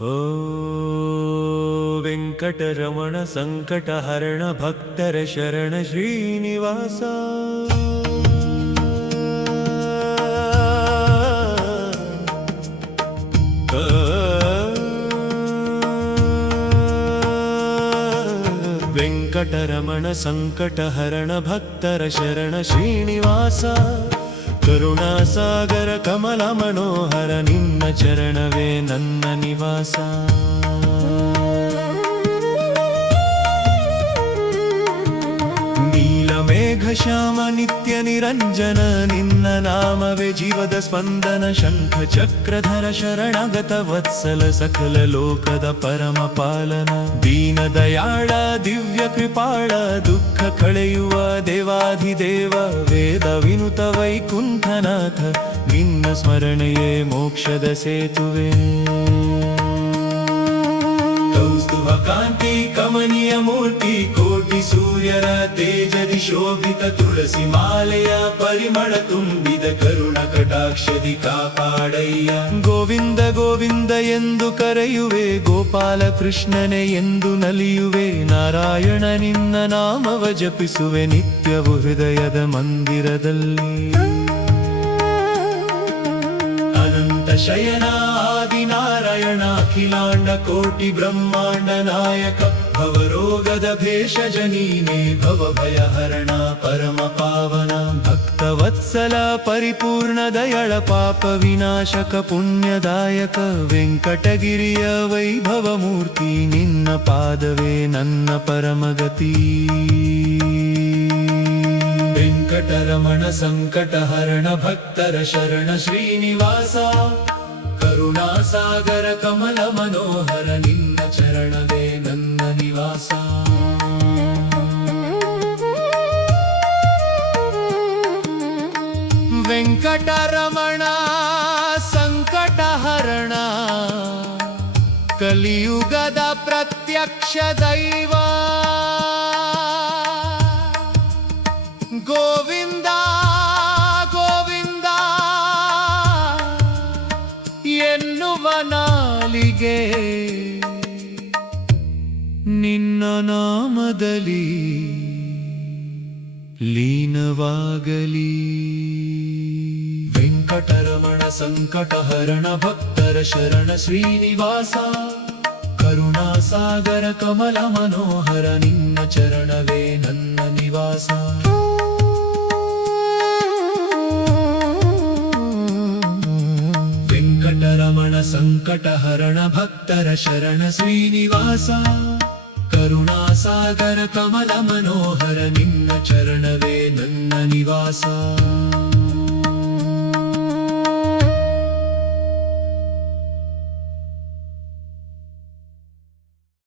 ಓ ವೆಂಕಟರಮಣ ಸಂಕಟಹರಣ ಭಕ್ತರ ಶರಣ ಶ್ರೀನಿವಾಸ. ವೆಂಕಟರಮಣ ಸಂಕಟಹರಣ ಭಕ್ತರ ಶರಣ ಶ್ರೀನಿವಾಸ. ಕರುಣಾಸಾಗರ ಕಮಲ ಮನೋಹರ ನಿನ್ನ ಚರಣವೇ ನನ್ನ ನಿವಾಸ. ನೀಲಮೇಘ ಶ್ಯಾಮ ನಿತ್ಯ ನಿರಂಜನ ನಿನ್ನ ನಾಮವೇ ಜೀವದ ಸ್ಪಂದನ. ಶಂಖ ಚಕ್ರಧರ ಶರಣಗತ ವತ್ಸಲ ಸಕಲ ಲೋಕದ ಪರಮ ಪಾಲನ. ದೀನ ದಯಾಳ ದಿವ್ಯ ಕೃಪಾಳ ದುಃಖ ಕಳೆಯುವ ದೇವಾಧಿದೇವ. ವೇದ ವಿನುತ ವೈಕುಂಠನಾಥ ನಿನ್ನ ಸ್ಮರಣೆಯೇ ಮೋಕ್ಷದ ಸೇತುವೆ. ಕೌಸ್ತುಭ ಕಾಂತಿ ಕಮನೀಯ ಮೂರ್ತಿ ಕೋಟಿ ಸೂರ್ಯರ ತೇಜದಿ ಶೋಭಿತ. ತುಳಸಿ ಮಾಲೆಯ ಪರಿಮಳ ತುಂಬಿದ ಕರುಣ ಕಟಾಕ್ಷದಿ ಕಾಪಾಡಯ್ಯ. ಗೋವಿಂದ ಗೋವಿಂದ ಎಂದು ಕರೆಯುವೆ ಗೋಪಾಲ ಕೃಷ್ಣನೇ ಎಂದು ನಲಿಯುವೆ. ನಾರಾಯಣ ನಿನ್ನ ನಾಮವ ಜಪಿಸುವೆ ನಿತ್ಯವು ಹೃದಯದ ಮಂದಿರದಲ್ಲಿ. ಅನಂತ ಶಯನ ಆದಿನಾರಾಯಣ ಅಖಿಲಾಂಡ ಕೋಟಿ ಬ್ರಹ್ಮಾಂಡ ನಾಯಕ. ಭವರೋಗದ ಭೇಷಜ ನೀನೇ ಭವಭಯಹರಣ ಪರಮ ಪಾವನ. ಭಕ್ತವತ್ಸಲ ಪರಿಪೂರ್ಣ ದಯಳ ಪಾಪ ವಿನಾಶಕ ಪುಣ್ಯದಾಯಕ. ವೆಂಕಟಗಿರಿಯ ವೈಭವ ಮೂರ್ತಿ ನಿನ್ನ ಪಾದವೇ ನನ್ನ ಪರಮಗತಿ. ವೆಂಕಟರಮಣ ಸಂಕಟಹರಣ ಭಕ್ತರ ಶರಣ ಶ್ರೀನಿವಾಸ. ಕರುಣಾಸಾಗರ ಕಮಲ ಮನೋಹರ ನಿನ್ನ ಚರಣವೇ ನನ್ನ ನಿವಾಸ. ವೆಂಕಟರಮಣ ಸಂಕಟಹರಣ ಕಲಿಯುಗದ ಪ್ರತ್ಯಕ್ಷ ದೈವ. ಗೋವಿಂದ ಗೋವಿಂದ ಎನ್ನುವ ನಾಲಿಗೆ ನಿನ್ನ ನಾಮದಲ್ಲಿ ಲೀನವಾಗಲಿ. ವೆಂಕಟರಮಣ ಸಂಕಟಹರಣ ಭಕ್ತರ ಶರಣ ಶ್ರೀನಿವಾಸ. ಕರುಣಾಸಾಗರ ಕಮಲ ಮನೋಹರ ನಿನ್ನ ಚರಣವೇ ನನ್ನ ನಿವಾಸ. ವೆಂಕಟರಮಣ ಸಂಕಟಹರಣ ಭಕ್ತರ ಶರಣ ಶ್ರೀನಿವಾಸ. ಕರುಣಾಸಾಗರ ಕಮಲ ಮನೋಹರ ನಿನ್ನ ಚರಣವೇ ನನ್ನ ನಿವಾಸ.